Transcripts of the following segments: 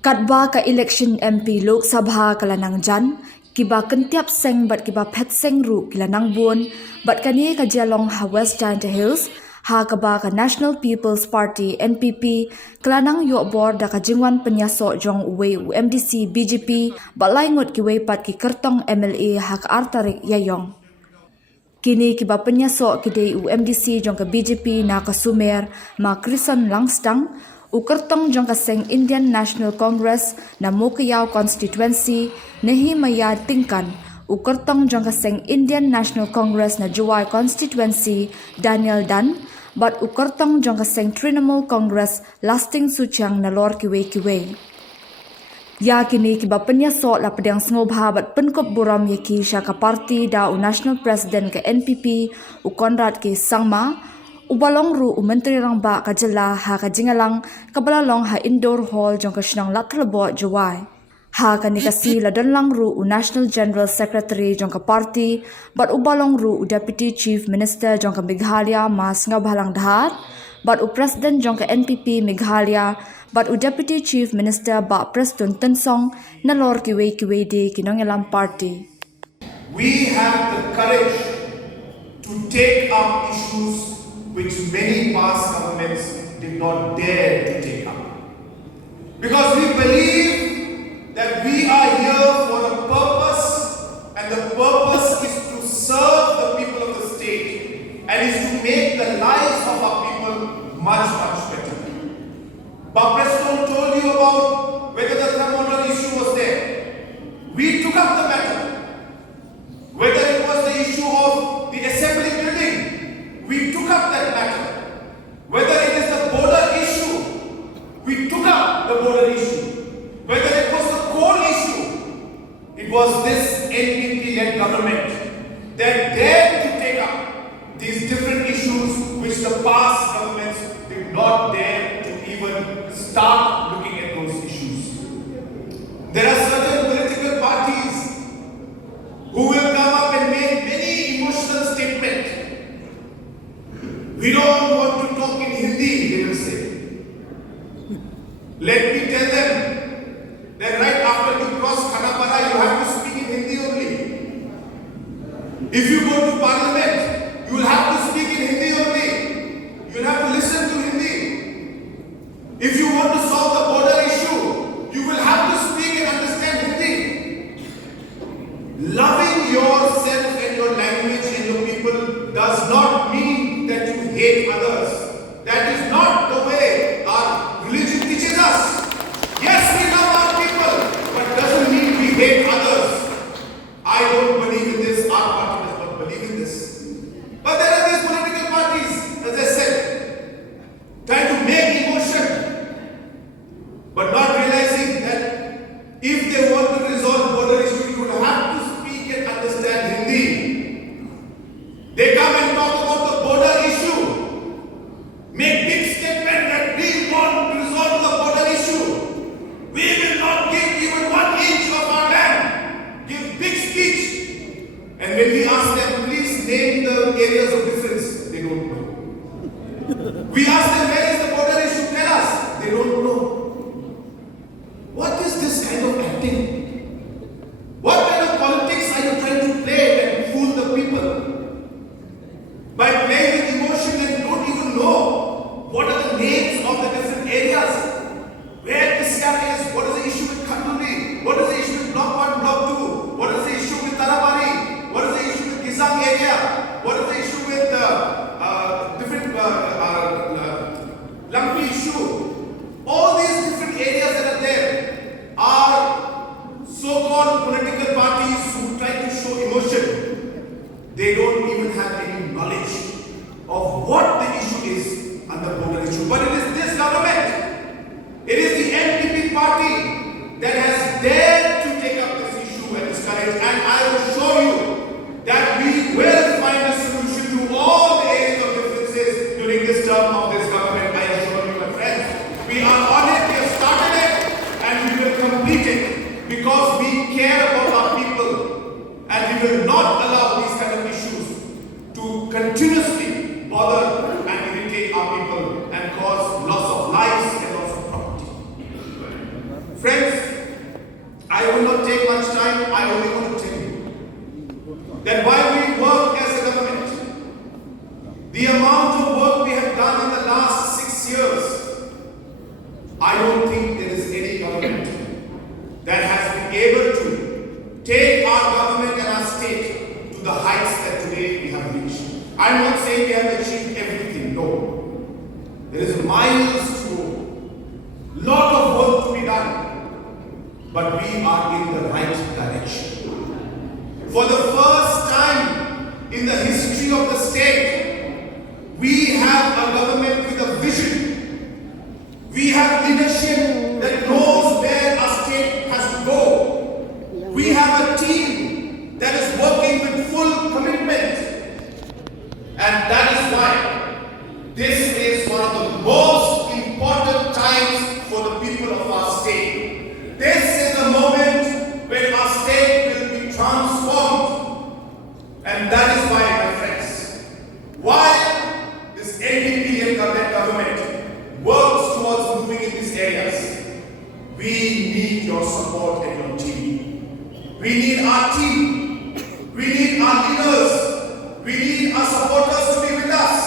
Katba ka election MP Lok Sabha kalanang jan, kiba kentiap seng bat kiba pet seng ru kilanang bun, bat kani ka jalong ha West Giant Hills, ha kaba ka National People's Party NPP, kalanang yo bor da ka jingwan penyaso jong uwe UMDC BJP, bat laingot kiwei pat ki kertong MLA ha ka artarik yayong. Kini kiba penyaso kidei UMDC jong ka BJP na ka Sumer ma Krison Langstang, ukertong jong ka seng Indian National Congress na Mukayaw constituency nehi maya tingkan ukertong jong ka seng Indian National Congress na Jowai constituency Daniel Dan bat ukertong jong ka seng Trinamool Congress lasting suchang na lor kiwei. Ya kini kiba penyaso la pedang Sngap bat penkop buram yaki sya ka parti da National President ke NPP u Conrad Sangma ubalong ru menteri rang ba ka jela ha ka jingalang kabalalong ha indoor hall jong ka shnang latlabo Jowai ha ka nikasi ladan lang ru National General Secretary jong ka party bat ubalong ru Deputy Chief Minister jong ka Meghalaya ma Sngap halang dahat bat President jong ka NPP Meghalaya bat Deputy Chief Minister ba Preston Tensong na lor kiwei de nongialam party. We have the courage to take up issues which many past governments did not dare to take up. Because we believe that we are here for a purpose, and the purpose is to serve the people of the state and is to make the lives of our people much better. Bob Preston told you about whether the thermometer issue was there. We took up the matter. Whether it was the issue of the assembly building, we took up that matter. Whether it is the border issue, we took up the border issue. Whether it was the coal issue, it was this NPP-led government that dared to take up these different issues which the past governments did not dare to even start looking at those issues. There are certain political parties who will come up and make many emotional statements. We don't want to talk in Hindi, they will say. Let me tell them that right after you cross Khanapara, you have to speak in Hindi only. If you go to parliament, you will have to speak in Hindi only. You will have to listen to Hindi. If you want to solve the border issue, you will have to speak and understand Hindi. Loving yourself and your language and your people does not mean that you hate others. That is not the way our religion teaches us. Yes, I don't think there is any government that has been able to take our government and our state to the heights that today we have reached. I'm not saying we have achieved everything, no. There is miles to go, lot of work to be done, but we are in the right direction. For the first time in the history of the state, we have a government with a vision. We have leadership that knows where our state has to go. We have a team that is working with full commitment. And that is why this is one of the most important times for the people of our state. This is the moment when our state will be transformed. And that is why, my friends, while this NDP government works towards moving in these areas, we need your support and your team. We need our team. We need our leaders. We need our supporters to be with us.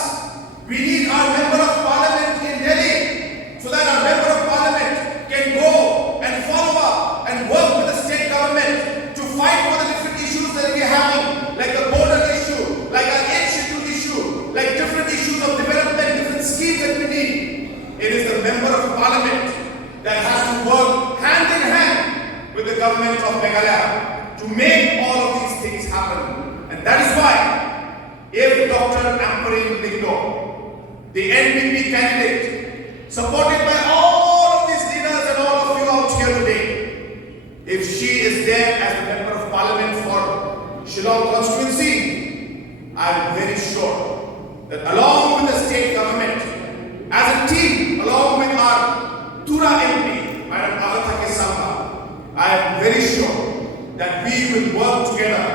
We need our member of parliament in Delhi so that our member of parliament can go and follow up and work with the state government to fight for the different issues that we are having, like the border issue, like our aid schedule issue, like different issues of development, different schemes that we need. It is the member of parliament that has to work hand in hand with the government of Meghalaya to make all of these things happen. And that is why, if Dr. Amperin Lingdo, the NDP candidate, supported by all of these leaders and all of you out here today, if she is there as the member of parliament for Shillong constituency, I am very sure that along with the state government, as a team, along with our Tura MP, Madam Sangma, I am very sure that we will work together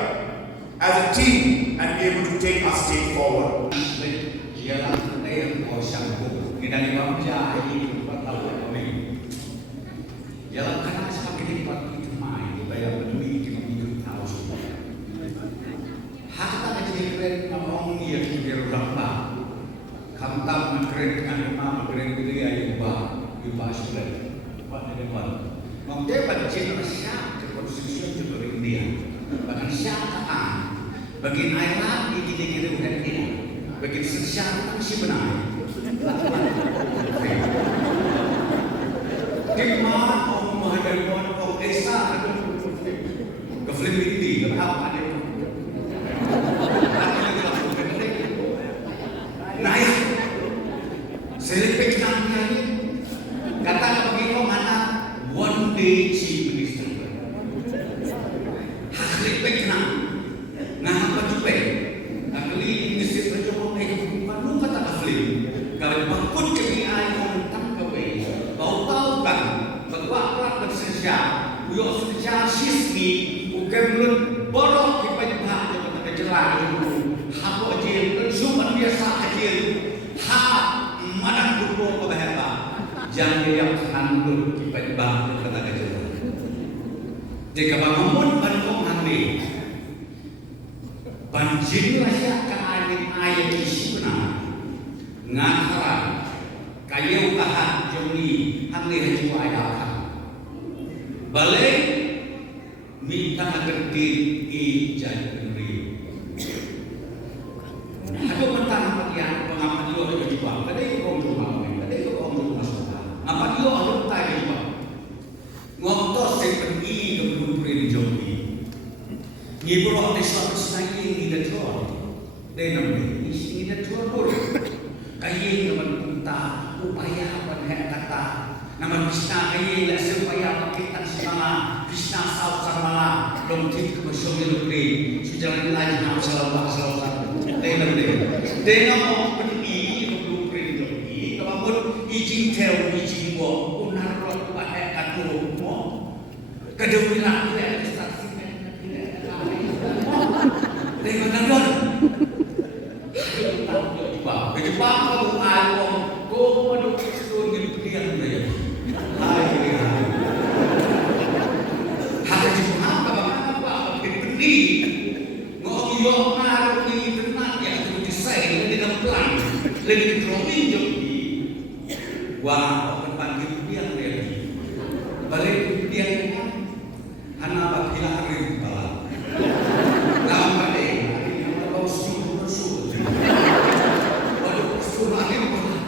as a team and be able to take our state forward. Kamtam magkred kanima magkred bili iba Syllad. Apa dia buat? Mungkin bagian Asia ke konstitusi ke India. Bagian Asia kan, bagian Irak ini kira bukan ini. Bagian Asia kan si benar. Kemana orang menghadapan orang Esa ke Filipina, ke apa dia? Naik. Selipik namanya ni kata begitu mana one day chief minister. Selipik nam, ngah apa cuba? Akli minister berjumpa malu kata akli. Kalau bangkut kami ayam tangkawe, bau tahu kan, bawa pelat bersejarah, uyok sejarah sismi, bukan belum borok di pajak yang kata kejelas. Habo aja, cuma biasa aja. Ha mana kumpul kebahasa jangan yang handul kita bang kata kerja jika bangun bangun mandi banjir rasa kain air isi benar ngakaran kayu tahan joni hamil Jowai akan balik minta kerti ijaz beri aku mentang bagian pengamat yo ada juga ada yang orang rumah ada yang orang rumah sudah apa dia orang tanya juga ngotot seperti belum perinjoki ngibro ada suatu senai ini dah jual dengan ini dah jual pun kayu yang menpunta upaya apa yang kata nama Krishna kayu lah supaya kita semua Krishna saus sama lomtit ke masyarakat lebih sejalan lain ham selalu dengan orang berdiri belum berdiri, kalau izin tel izin buat, unar roh pakai kado buat, kado bilang dia saksikan dia, dengan kado, kejebak kamu ayam, kau manduk sesuatu yang dia dia, hari Jumat apa berdiri, ngomong ngaruh ni tenang ya. Dengan pelan, lebih drawing jadi wah orang panggil dia balik dia anak bakila hari kepala. Nama balik yang bau susu. Waduh susu lagi pun.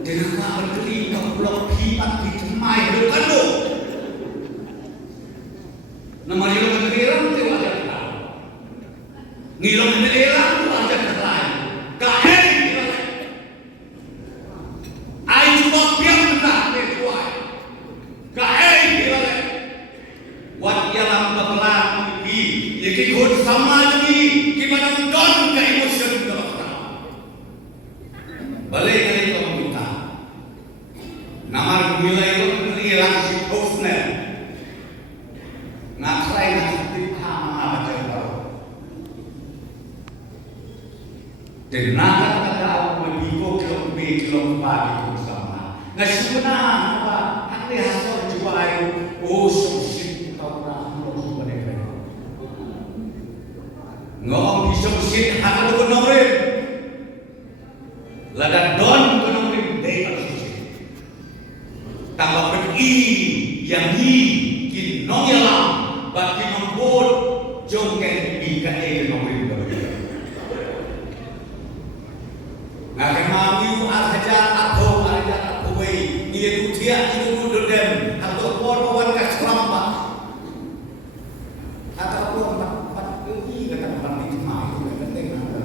Dengan nak berdiri ke pulau hibat di temai dekat tu. Nama dia mengeram tu aja tak. Ngilong mengeram tu aja tak. Kahai dia. Ai cuma biang tak dia tuai. Kahai dia. Wat ialah bebelah ini. Ia ikut sama lagi. Gimana don ke emosi kita. Balik kali itu kita. Nama nilai itu nilai si Hosner. Nakrai nakti hama baca baru. Dan nakar kata awak membiko kilo pagi bersama. Ngasihna apa? Hati hasil Jowai. Oh susit kau nak ngomong mereka. Ngomong susit hak lu nomor. Lada don nomor deh susit. Tambah beri yang kin nongialam bagi nombor jongken ikai nomor itu. Ngakan mau arhaja atau kiwei dia tutia itu dodem atau kawan kasramba atau empat ini kata empat itu mah itu penting ada.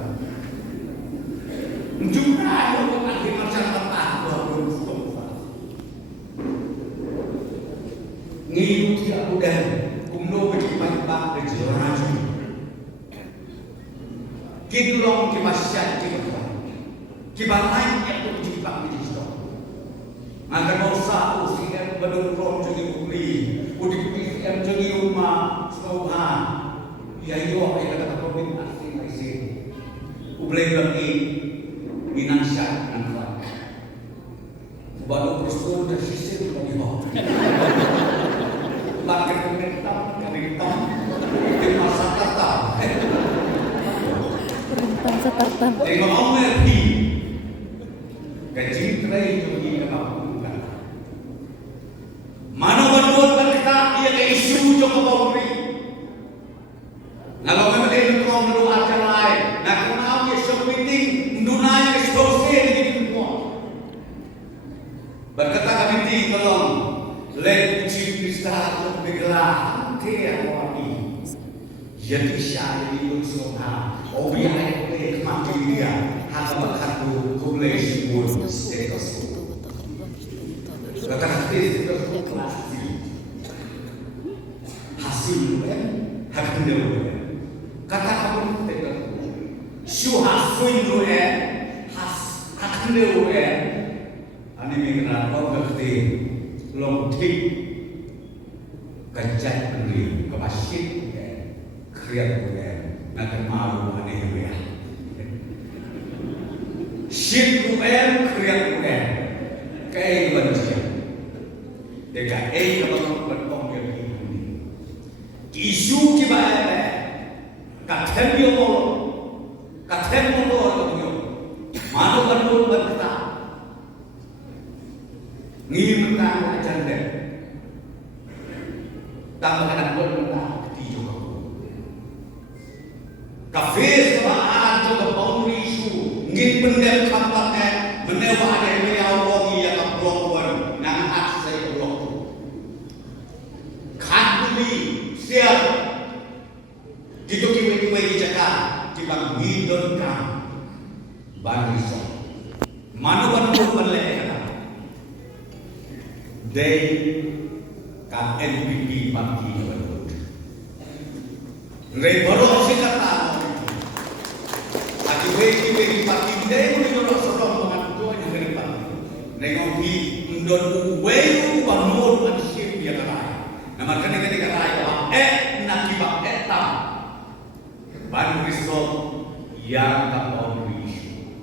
Jumlah itu kan di masyarakat ngilu tidak mudah kumno berjumpa berjelaju kidulong kimasyan kibalai itu berjumpa berjelaju agar mau satu sehingga berdorong jadi bukli udik yang jadi rumah semua ya itu apa yang kata Robin asing ublay bagi minasya nanti baru prostor dan sistem bagi bawah makin kementam, di masa kata. Dengan Omerhi, kecintrai itu di kampung. Mana betul berkata ia ke isu joko Omri. Kalau memang dia kau melu acara lain, nak kenal dia meeting, dunai expose di semua. Berkata kami tolong. Let Chief Minister Meghalaya ke awani. Jadi syari itu semua. Obiai oleh kemampuan dia. Hal berkatu boleh sebut status. Kata itu kelas hasil hak dia. Kata kamu tidak. Syu hasil dia hak dia. Ani Meghalaya berarti long tik kajat beli ke masjid kriat nak malu aneh dia shit kriat kai banjir dekat kalau bertong yang isu kita kathen yo malu bantu berkata ngim tang ajan deh tambah anak tang di juga kafe sebab juga boundary issue ngim pendek kampaknya menewa ada yang menyawang ia ke blok wan nang akses blok khanduli siap gitu kiwei di Jakarta tiba ngidon kan bangsa mana bantu balik they kan NPP parti baru. Rebaro si kata, kiwei parti dia pun orang sorong dengan tuan yang dari parti. Nengoki ndon uweu bangun manusia dia karai. Nama kene ketika karai nak kibak tam. Ban risol yang kapal isu.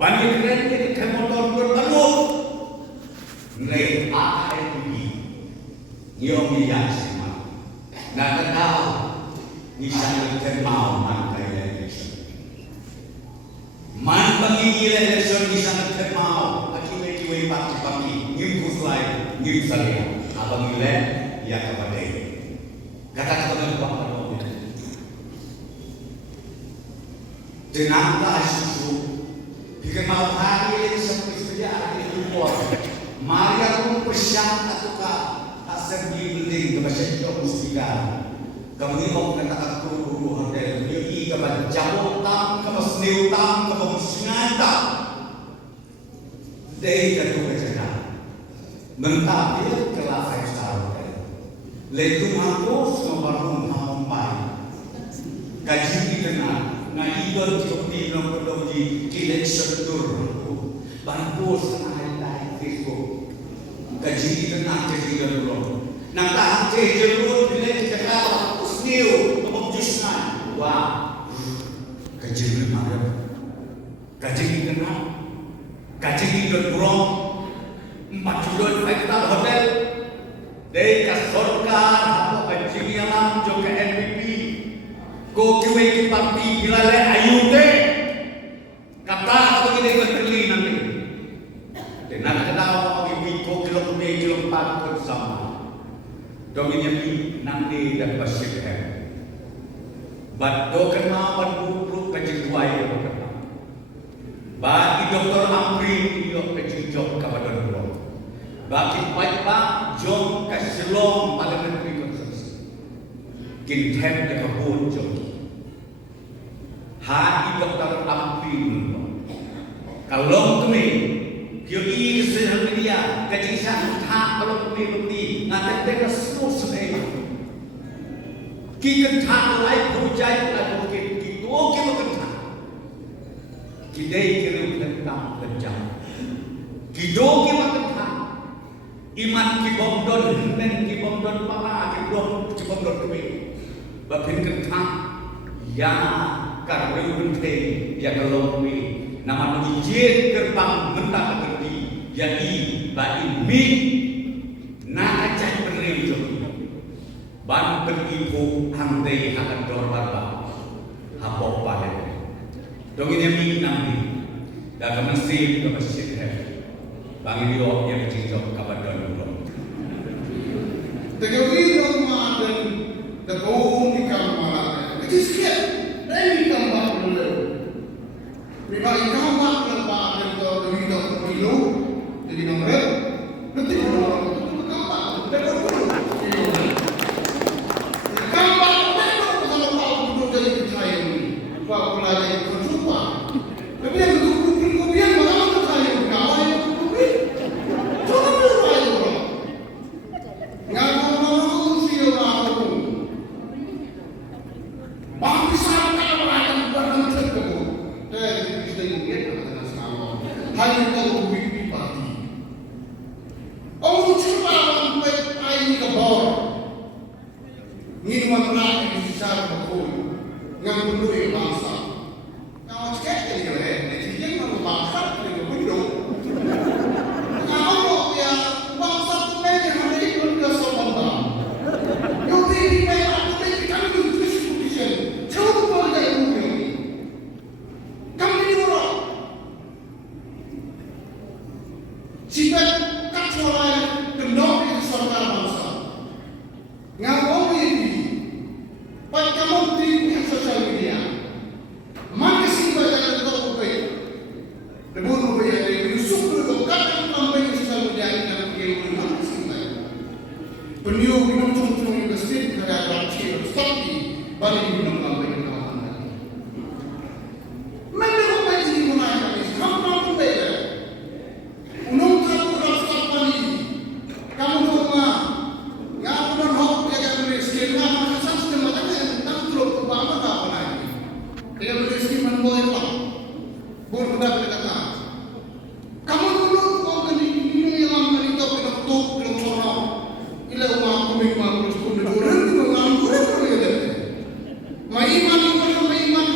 Ban keren jadi kemotor berbangun. Ngai IAP Nyong yang sama. Nak tahu ni saya termau man kaya election. Man bagi election ni saya termau. Kiwei parti nyim kuslai Gim salia, abang ile, ya kepada. Kata kepada bapak kamu. Jenaka susu, jika mau hari ini seperti sedia itu pun, mari aku persiap ataukah asal dibimbing kepada jauh mustika. Kamu ini mau kata guru hotel, dia kepada jauh tam, kepada seniu tam, kepada musngai tam. Dari kedua cerita, mentapil kelas five-star hotel. Letu mampus membangun hampai. Kaji kita na ibal seperti nomor di kilet sedur. Mampus na highlight Facebook. Kaji kita nak jadi dulu. Nak tak jadi dulu bila kita kata usniu pemujusna. Wah, kaji kita mana? Kaji kita nak. Kaji kita kurang 4 five-star hotel. Dari kasorkan apa kaji nongialam juga MVP. Ko kiwei parti Meghalaya ayude. Kata apa kita berterli nanti. Dan kenapa kami ko kilo 4 bersama. Dominya nanti dan pasir hem. But do kenapa buruk kaji Jowai apa? Bagi Dr. Amri iyo kejujur kepada Allah. Bagi Pak Jom Kasilong pada negeri konstruksi. Kintem de kabun jom. Hati Dr. Amri Allah. Kalau kami kioi sosial media kejisan tak kalau kami bukti nanti mereka semua semua. Kita tak lain berjaya atau kita berkata. Kidai kirim tentang kencang. Kido kimatentang. Iman kibomdon henen kibomdon para kibomdon kami. Bapin kentang. Ya karena penting ya kalau kami nama menjid gerbang mentah terdi. Jadi bain mi nak acah penerima joki. Ban beribu hantai akan dorbarba. Hapok pada. Dong ini minggu nanti, dah kemesti ke masjid hari. Bagi dia yang bercakap kepada Allah. Tegaknya dong dan tegaknya di kamar. Itu sikit, dari kamar dulu. Bagi kamar lepas dan kita perlu jadi nomor. Nanti orang itu kamar, tidak perlu. Kamar memang kalau kau duduk jadi percaya ni, kau pelajari. Tapi yang betul-betul kemudian malah berkaya berkawan yang betul-betul. Jangan berkaya orang. Ngaku orang usia orang. Bagi sampai orang yang berangkat ke bawah. Dari kita ini adalah sama. Hanya kalau bukti parti. Orang cuma sampai air ke bawah. Minuman terakhir di secara betul. Yang peduli bangsa. Kalau sekali ni kan, netizen mahu bangsa dengan bendung. Kalau ya bangsa tu mereka ada ikut kesombongan. Yang ini mereka tu mereka kami tu diskussion. Jauh boleh dari dunia ini. Kami ni orang. Jika kacauan kendor itu saudara bangsa. Ngawang ini, baik kamu di sosial media. Maka simpan dalam toko baik. Lepas baik ada Yusuf berdoa kan sampai sosial media dan pergi mana simpan. Beliau minum cung-cung industri ada bercir stoppi balik minum sampai kawan. Mana baik ini mana kami kamu baik. Unung kamu rasa pani. Kamu rumah. Ngapu dan hok jaga miskin. Ngapu asas tempat tak terlalu banyak apa lagi. Dia berisi membuat apa? Bukan benda kata. Kamu dulu kau ini yang kali itu kita tutup dengan orang. Ila umat kami terus pun orang itu orang ada. Maiman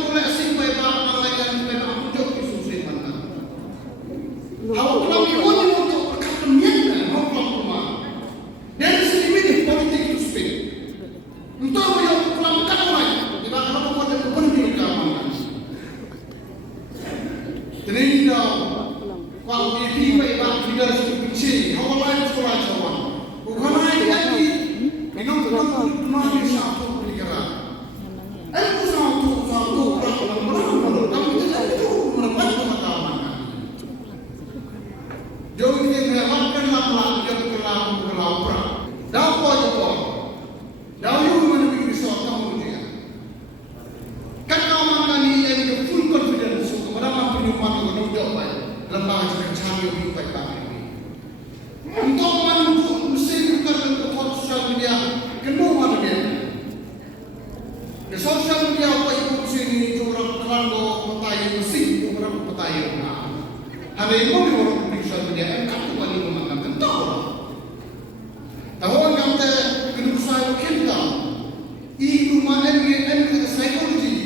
boleh asing baik apa dan kita aku jauh susah mana. Aku kami pun untuk perkataannya, aku rumah. Dari sini ini politik itu speed. Untuk yang melakukan orang, kita akan membuat kepentingan keamanan. Jadi kalau kita baik tidak cukup kecil, kalau lain sekolah cawan. kita berkelau perang. Dah apa? Dah you mana pergi resort kamu dia. Kan kau makan ni yang the full confidence so kepada mampu nyuman dengan Jowai dalam bahasa kecil yang baik banget. Untuk menunjuk mesin bukan untuk sosial media, kenapa mana dia? Di sosial media apa itu mesin ini curang teranggo petai mesin, curang petai orang. Ada yang mau diorang di sosial media, kan tu balik memakan kental. Tahun yang kedua saya kita, ibu mana ni psikologi,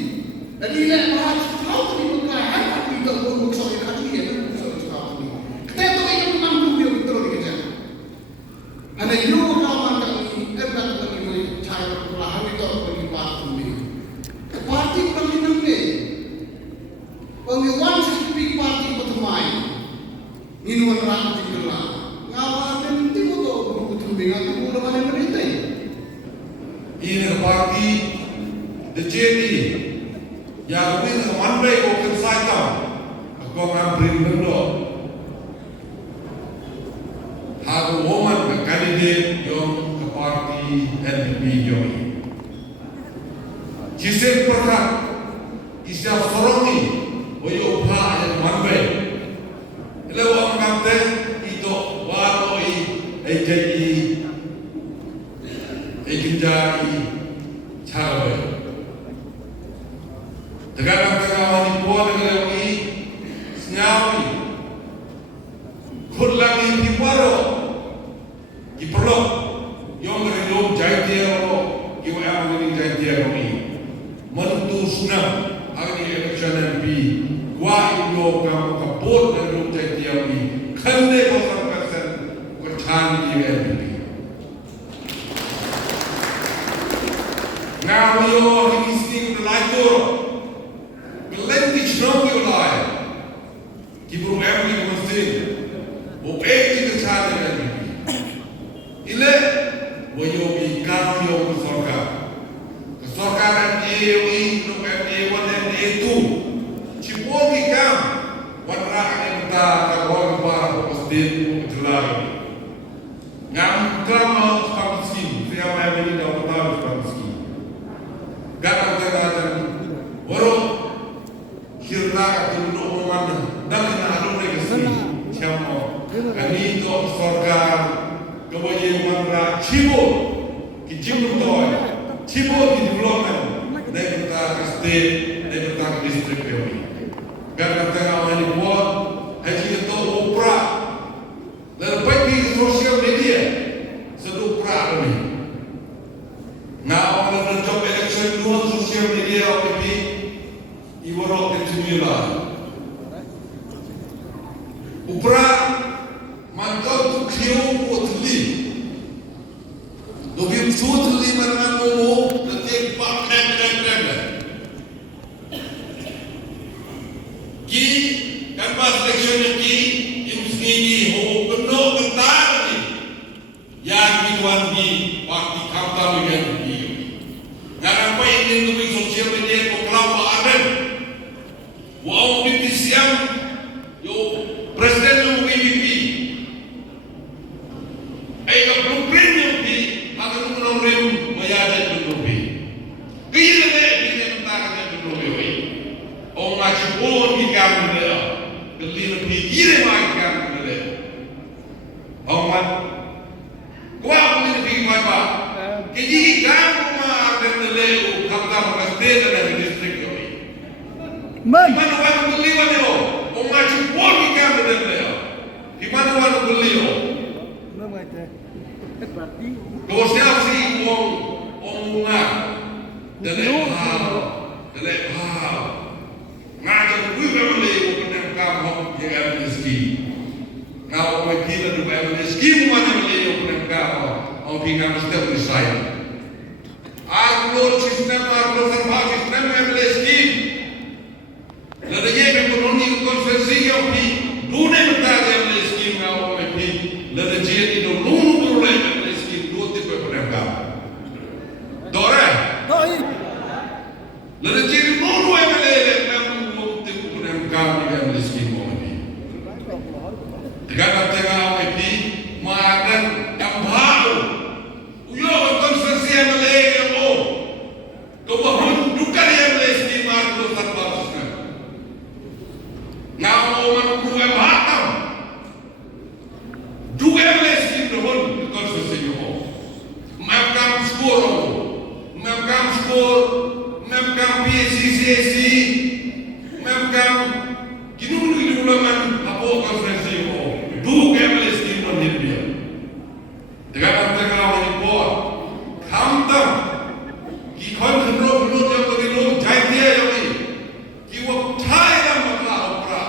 dan ini bahas how to be kind, how to be good, so you can't hear it, so it's not me. Kita tu yang mampu dia betul kita. Ada you kawan kami, ebat bagi cara perlahan itu bagi parti ni. Parti kami ni, bagi one specific party bertemai, ini orang tinggal. Ngawal dan tiba tu betul dengan tu orang mana beritai. Ini parti the JD yang win one way go ke Saita aku akan bring bendo hago woman ke candidate yang ke parti NPP Jowai jisen perkat isya sorongi oyo pa yang one way lewa kante itu waroi AJI Ekinjai Chawai Tegarang tegawan di puan negara ini Sngap Kurlangi di paro di perlu yang merilum jai tiaro kiwei yang jai tiaro ini menentu Sngap agni election MP gua indo kamu kapot merilum jai tiaro ini kande pasang persen kerjaan di MP ngawiyo ini sini berlanjut Gelendik snobby olay, kibru emri muslim, opeti kecari lagi. Ile, woyogi kafio kesorkaran EOI, nuk EOI dan E2, cipogi kam, warna kita kagol para muslim jelas. Ngam kama spamskin, siapa yang ini dapat tahu spamskin. Gatang terang, warung Syllad itu mana dan ada negasi siapa kami itu sorgar kewajiban ra cibur toy cibur di development dari kita state dari kita district kami karena tengah ini buat haji itu opera dan bagi sosial media sedu opera kami nah orang job election dua sosial media kami iwarok Syllad. Upra mantap tu kiu utli. Dogi utli mana momo nanti pak krem. Ki kan pas election ki imsini ho keno kentar ni. Yang minuan ki waktu kata dengan ki. Jangan apa ini tu sosial media ko kelapa aden. Wow, binti siang, yo presiden yo PBB. Ayah blueprint yang di akan menurut mayat blueprint. Kira dia tentang blueprint. Orang macam pun di kamera, beli lebih kira macam kamera. Orang kuat beli lebih apa? Jadi kamu mah ada nilai kapal presiden dan distrik yo. Mana orang beli mana? Orang macam pun di kamera dia. Di mana orang beli? Kalau siapa sih orang ngah, delek hal, ngajar gue beli bukan kamu yang ada rezeki. Kalau orang kita tu ada rezeki mana beli bukan kamu, orang tinggal mesti bersayang. Agro sistem yang beli rezeki. Lalu dia mempunyai konversi yang di dunia mentari yang rezeki ngau mesti. Lalu dia itu nunu berulai yang rezeki dua tipe penegak. Dore. Lalu dia nunu yang meleleh nunu tipe penegak yang rezeki ngau mesti. Jika tengah mesti makan pun konstitusi yo. Makam skor, makam PCCC, makam kinulu man apo konstitusi yo. Du kemeles timon hirbia. Dengan antara orang impor, kamtam, kikon henro yang terlindung jai dia yang ini, kiwak cai dalam mata opera,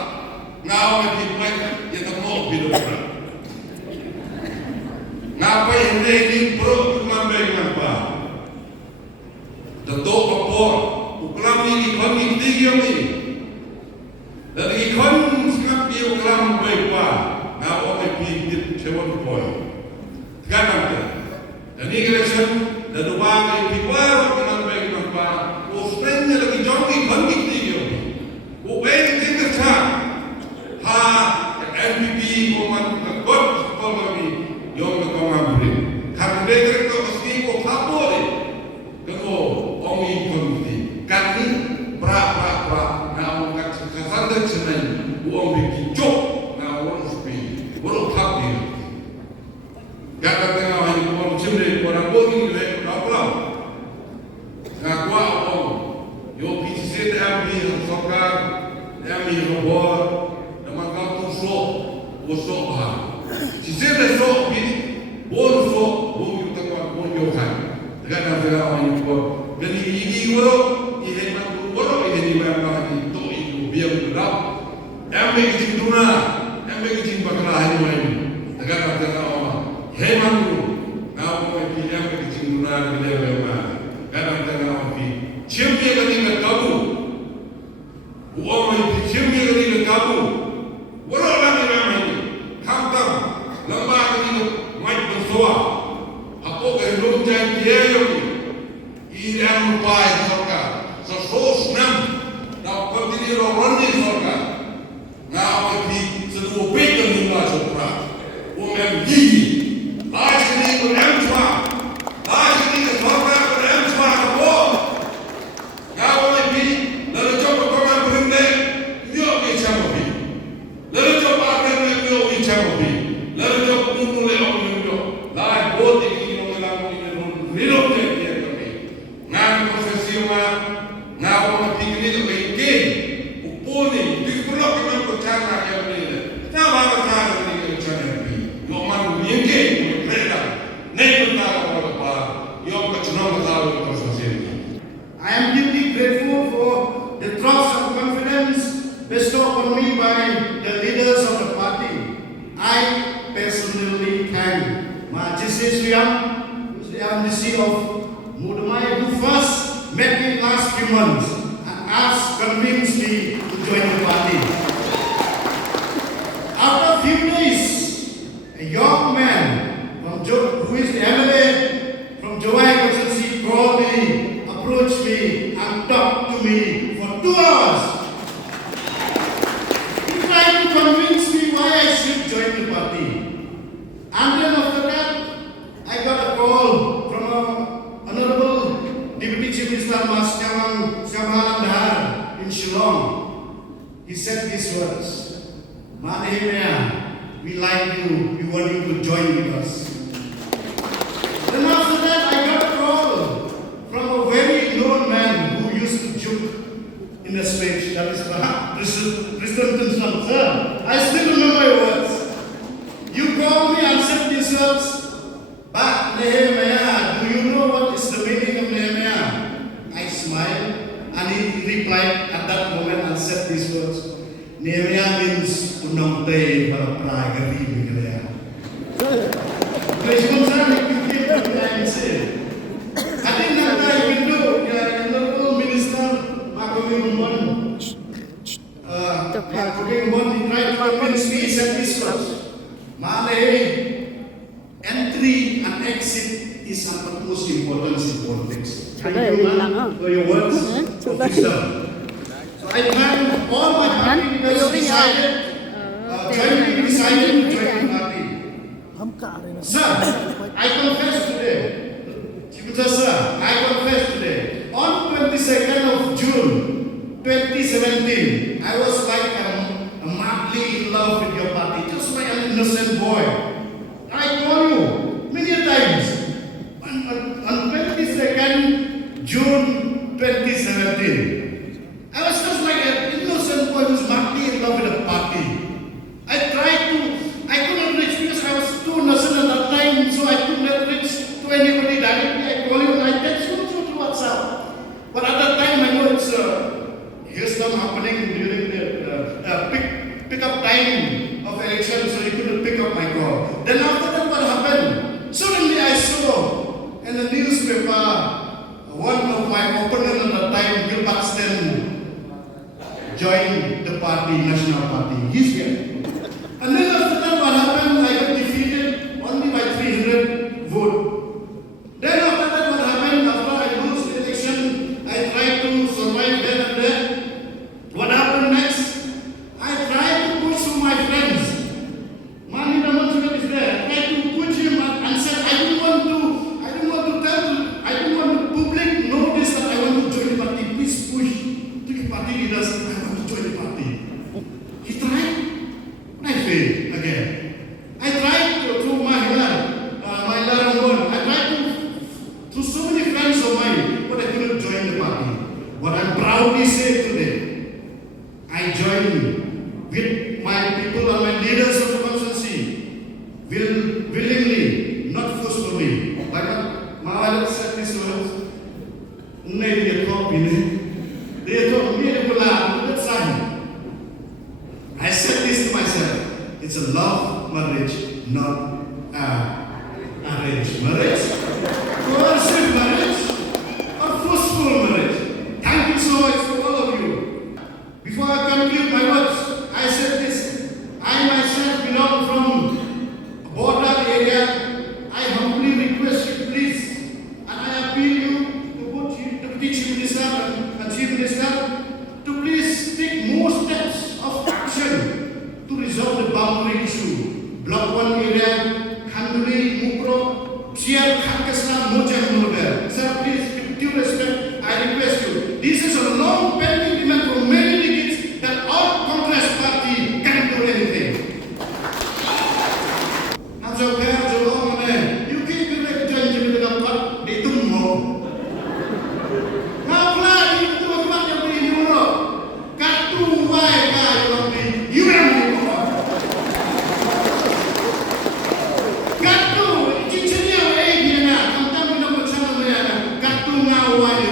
ngau yang baik yang termok hidup opera. Ngapai ini pro kumambai ngapa? Datuk opor, uklam ini kikon tinggi yang ini, dan kikon Sngap dia uklam baik pa, ngau yang pikir cewek boy. Ganang ka. Dan ini election dan dua kali piwar dengan baik apa. Uspennya lagi jongi bangkit dia. Uben tinggal cah. Ha NPP koman god kolami yang koman beri. Karena mereka mesti ko kapore. Kalau ongi konti. Kami pra. Nah orang kasar senai. Uang bikin jok. Nah orang sepi. Orang kapi. Gak tengah hari orang cemre orang boring juga kapal. Ngakwa orang, yo PCC ambil sokar, ambil robot, nama kau usok bah. PCC sok ini, sok, kita kuat yohan. Dengan negara orang itu, jadi ini orang, ini orang ini memang itu biar berap. Ambil kecintuna, ambil kecint bakal ini. Dengan negara orang. Hemangu, ngau mai pi yang ke cinguna bile bema, kadang kadang pi. Ciumnya kani ke kabu, uang mai pi ciumnya kani ke kabu. Walau lagi ramai, kamtam, lembah kani ke mai bersoa. Apa kerja jangan dia yang Iran pai sorga, sesos nam, dah kontinu rondi sorga. Ngau mai pi seluruh pekan lima sorga, uang yang gigi. Lagi ni berempat, lagi ni bersorga berempat apa? Kau ini lalu coba kau berhenti, nyo bicara bi. Lalu coba kerana nyo bicara bi. Lalu coba mulai orang nyo. Lain buat ini nongialam ini hidup dia kami. Ngan prosesi mana, ngau mati ini tu begini. Uponi, diperlu kita bercakap yang ini. Nama bercakap ini bercakap bi. Yo man begini. I am deeply grateful for the trust and confidence bestowed upon me by the leaders of the party. I personally thank Majlis Syllad, who is the embassy of Mudamai, who first met me last few months and convinced me to join the party. After a few days, a young man who is the MLA from Jowai constituency called me, approached me and talked to me for 2 hours. He tried to convince me why I should join the party. And then after that, I got a call from Honorable Deputy Chief Minister Mas Meghalaya in Shillong. He said these words, Meghalaya, we like you, we want you to join with us. Then after that, I got a call from a very known man who used to joke in the speech. That is President Trump. Sir, I still remember your words. You called me and said these words, but Nehemiah, do you know what is the meaning of Nehemiah? I smiled and he replied at that moment and said these words, Nehemiah means unang-tay para pragari Meghalaya. Please, I think that I will do, the Honorable Minister, Makogi he tried to convince me, he said this first. Malay, entry and exit is of utmost importance in politics. Thank you, ma'am, for your words of wisdom. So I thank all my party leaders who decided to join the party. Sir, I confess today. Sir, I confess today, on 22nd of June 2017, I was like a madly in love with your party, just like an innocent boy. I told you, love marriage, not arranged marriage, coercive marriage, or forceful marriage. Thank you so much for all of you. Before I conclude my words, I said this. I myself belong from a border area. I humbly request you, please, and I appeal you to put you, Deputy Chief Minister and Chief Minister, to please take more steps of action to resolve the boundary issue. Block 1 area, Khanduli, Mukro, Siar, Khankasna, Mojang, Moder. Sir, please, with due respect, I request you. This is a long pending demand for many decades that our Congress party can do anything. Now, so fair, so long, man. You keep your attention to the part, they do more. Now, glad you do a part of the Europe. Got to why guy of the UN. Got to, Chichenia, Aviana, come down with the Channel, got to now, why you